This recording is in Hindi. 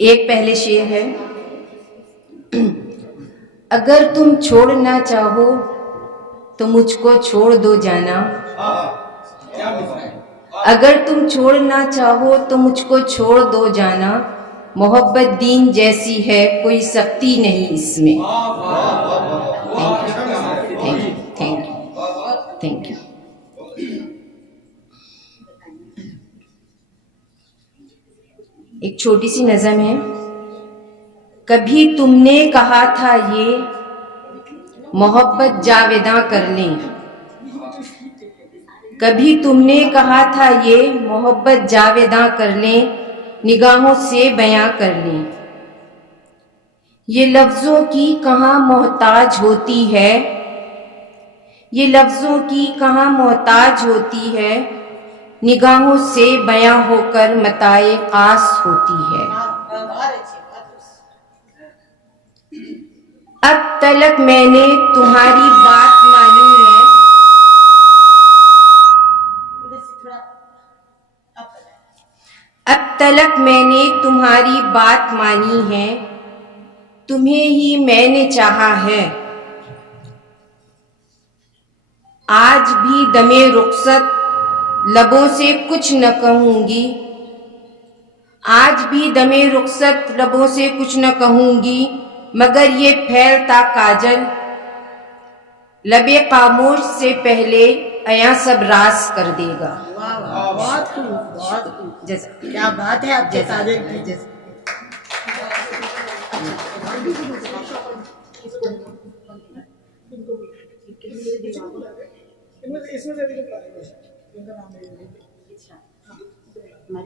एक पहले शेर है। अगर तुम छोड़ना चाहो तो मुझको छोड़ दो जाना, अगर तुम छोड़ना चाहो तो मुझको छोड़ दो जाना, मोहब्बत दीन जैसी है कोई सख्ती नहीं इसमें। Thank you, thank you, thank you. एक छोटी सी नज़म है। कभी तुमने कहा था ये मोहब्बत जावेदा कर लें, कभी तुमने कहा था ये मोहब्बत जावेदा कर लें, निगाहों से बयां कर लें। ये लफ्ज़ों की कहाँ मोहताज होती है, ये लफ्ज़ों की कहाँ मोहताज होती है, निगाहों से बयां होकर मताए खास होती है। अब तलक मैंने तुम्हारी बात मानी है, अब तलक मैंने तुम्हारी बात मानी है, तुम्हें ही मैंने चाहा है। आज भी दमे रुखसत लबों से कुछ न कहूंगी, आज भी दमे रुखसत लबों से कुछ न कहूंगी, मगर ये फैलता काजल लबे खामोश से पहले अया सब रास कर देगा। बहुत खूब, बहुत खूब। क्या बात है आपके तारीफ की। इसमें